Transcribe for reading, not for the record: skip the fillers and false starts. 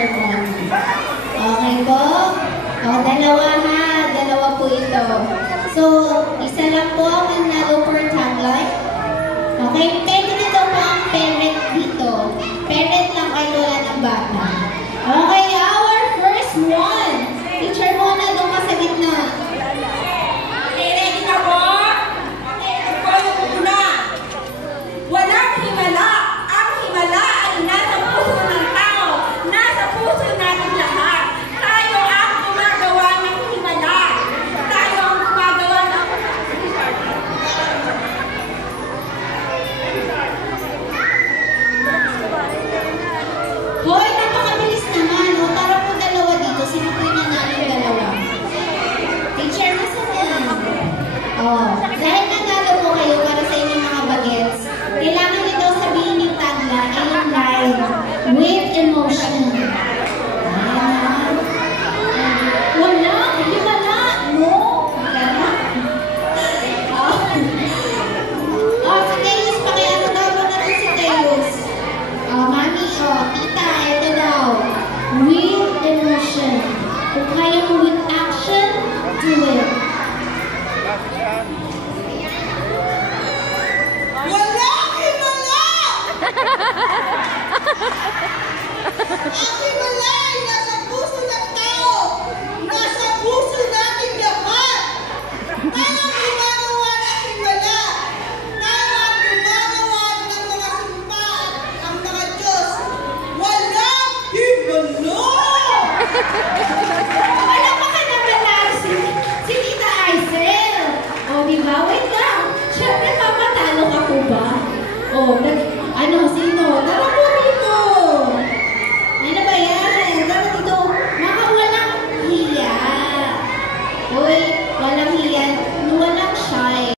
Teacher Bonnie. Okay po? O, dalawa ha. Dalawa po ito. So, isa lang po ang nanalo per tagline. Okay? Pwede na daw po ang parent dito. Parent lang kayo wala ng bata. Okay, our first one. Teacher Mona, doon ka sa gitna. Okay, ready na po? Okay, ako yung una. Walang himala. Ang himala ay nasa puso ng tao. Nasa puso natin lahat. Tayo ang gumagawa ng himala. Tayo ang gumagawa ng... Hoy, napakabilis naman. O, tara po dalawa dito. Sino po yung nanalo yung dalawa? Teacher, nasa yan? Dahil nanalo po kayo para sa inyong mga bagets, kailangan nyo daw sabihin yung tagline ay yung line with emotion. Wala, himala. No. Si Teus, pakiano daw mo na rin si Teus. Mami, tita, ito daw. With emotion. Kung kaya mo with action, do it. Walang himala!